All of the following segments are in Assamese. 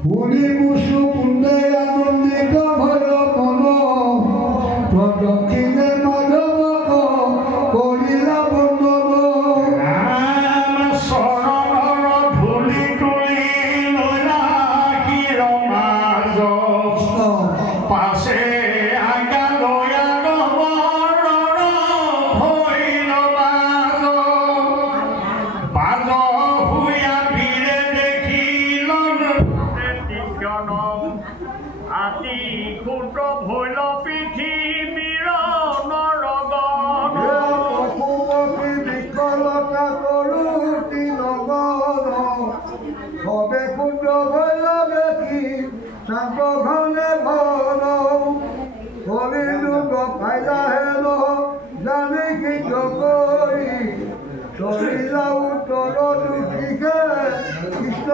পুৰি মুসু কুন্দে আনন্দিত হল মন প্ৰদক্ষিণে মাধবক কৰিলা বন্দন শৰণৰ ধূলি তুলি ললা শিৰ মাজ পাছে আগা লয়া নৱৰৰ ভৈল বাজ বাজ হুয়া ভিৰে দেখিলন আতি ক্ষুদ্ৰ ভৈল পৃথিৱীৰ নৰগণ পশুপক্ষী বিকলতা কৰোতি নগৰ সবে ক্ষুদ্ৰ হইল দেখি চাপ ঘনে ভৰ কৰিলো গফাইলা হেল জানি কি কৰি চলিলা উত্তৰ দুখিকে কৃষ্ণ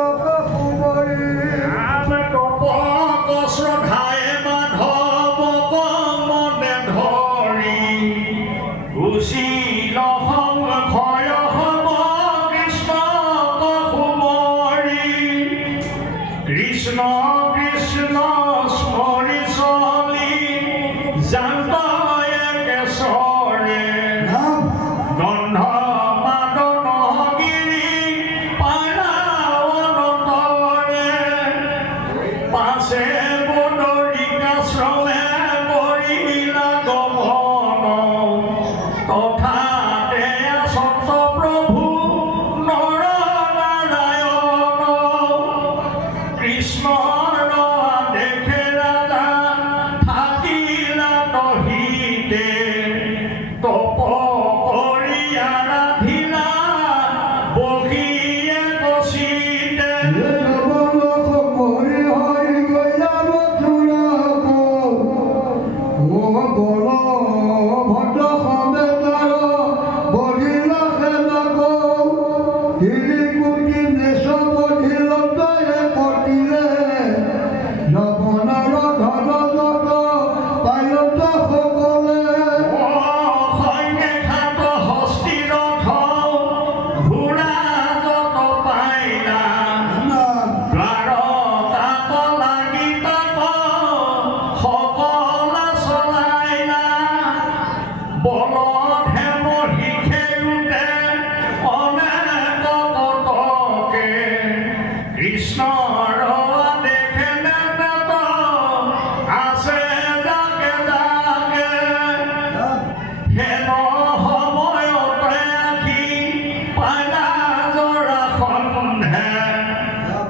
কুমৰী শ্ৰদ্ধায়ে মাধৱক মনে ধৰি গুচিল সংশয় হব কৃষ্ণক সুমৰি কৃষ্ণ কৃষ্ণ স্মৰি চলি জান্তয়ে কেশৰে গন্ধ মাদন গিৰি পালাৱনতৰে পাছে বদৰিকাশ্ৰমে কৰিলা গমন তথাতে সত প্ৰভু নৰ নাৰায়ণ কৃষ্ণৰ দেখে ৰাজা থাকিলা তহিতে তপ কৰি আৰাধিলা বহিয়ে কচিতে কৃষ্ণৰ দেখে নেত আছে জাগে জাগে হেন সময়তে আহি পালা জৰা সন্ধে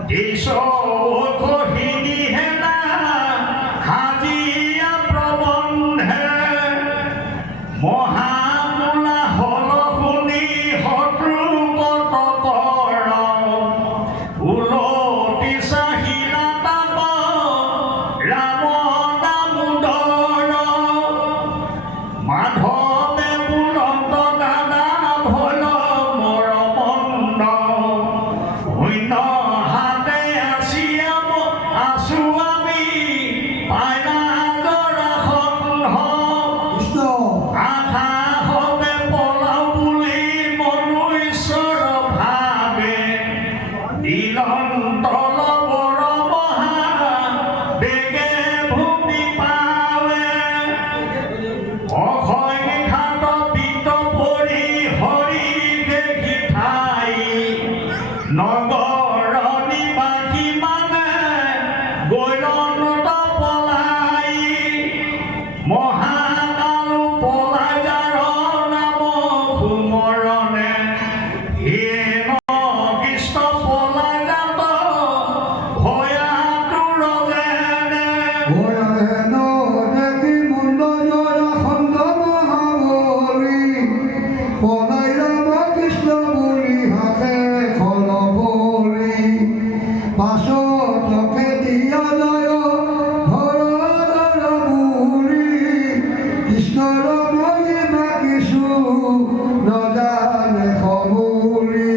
দিশহিনী হেনা হাজিয়া প্ৰবন্ধে মহামূলা হল শুনি শত্ৰু কটকৰ উলটি চাহিলা তাপ ৰাম দামোদৰ মাধৱে বুলন্ত দাদা ভল মৰ মন্দ শূন্য হাতে আছো আমি পাইলা জৰা সন্ধ আশা হবে পলাও বুলি মনুষ্যৰ ভাৱে দিলন্তল বৰ মহা বেগে ভূমি পাৱে অক্ষয় ঘাট পিত পৰি হৰি দেখি ঠাই নগৰ নিবাসী মানে গৈলনত পলাই মহাকালু পলাই যাৰ নাম সুমৰণে হেন কৃষ্ণ পলাই যাত ভয়াতুৰ যেনে কৃষ্ণ বুলি হাতে খল ভৰি পাছত দিয়া যায় কৃষ্ণৰ মহিমা কিছু নজানে সমুৰি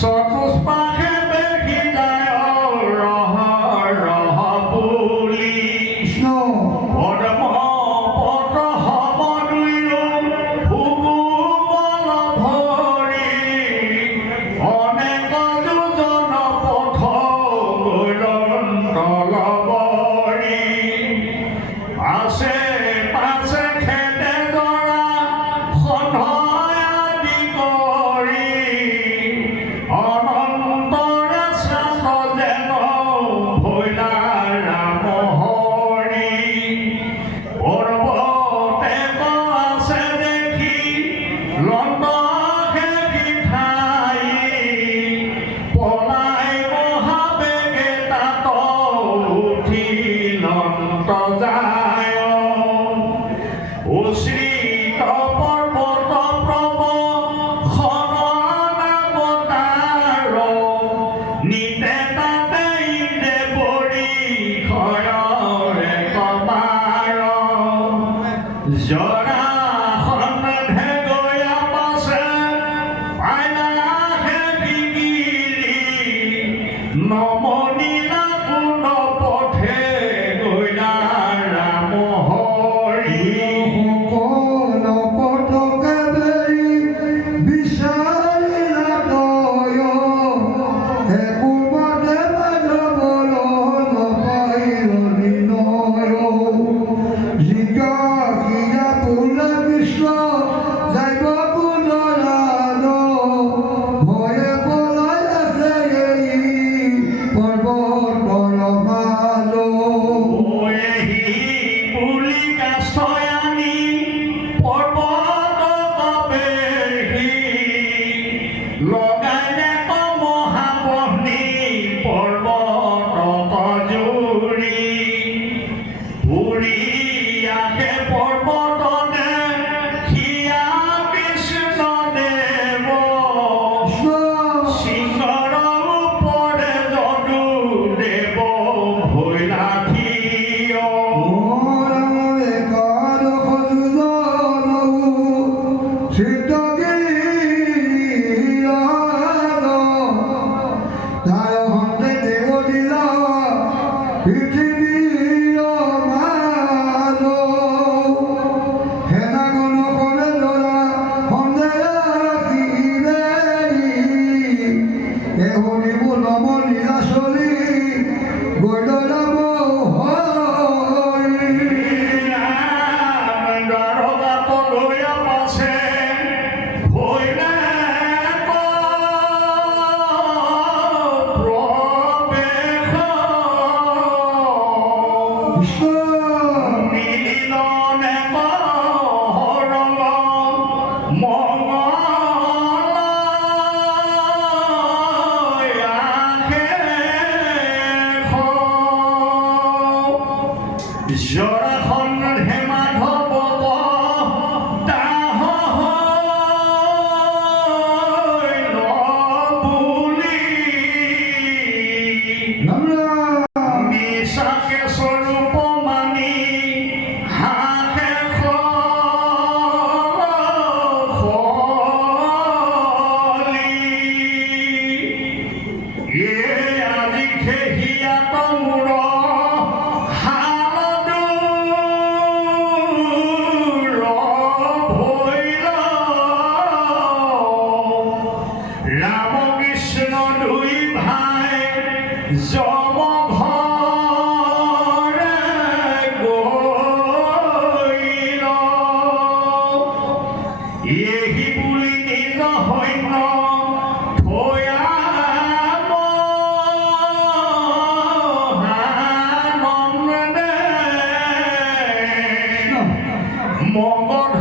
চতুষ্পাশে দেখি যায় ৰহ ৰহ বুলি পদ্ম পত্ৰ হব দুয়ো লণ্ডহে সিঠাই পলাই মহাবেগে তাত উঠি লণ্ড যায় উশ্ৰিত পৰ্বত প্ৰভ খননাৱতাৰ নিতে তাতে ইন্দ্ৰে পৰি খয়ৰে কবাৰ জৰাসন্ধে গয়া পাছে পাইলাহে বিগিৰি নমনিলা কোন পথে গলা ৰাম হৰি সকল পটকে বেৰি বিচাৰিলা তয় একোবাতে বাজবল নপাইল নিনয় জিকা কিয়া পুলা বিশ্ব যাইব পুনৰাল ভয়ে পলাই আছে এই পৰ্বত পৰমাল ওহি পুলি কাছয়ানি পৰ্বত কবেহি লগাইলে মহাবহ্নি পৰ্বত কজুৰি পুৰি আহে পৰ্বতনে সিয়া কৃষ্ণ দেৱ সিংহৰ ওপৰে যদু দেৱ ভৈলা থিয় জৰাসন্ধে মাধৱ দাহ বুলি নিচাকে স্বৰূপ মানি হাকে আজি খেহিয়াত মূৰ ৰাম কৃষ্ণ দুই ভাই যম ঘৰে গৈল এহি বুলি নিজ সৈন্য থৈয়া মহানন্দে মগধ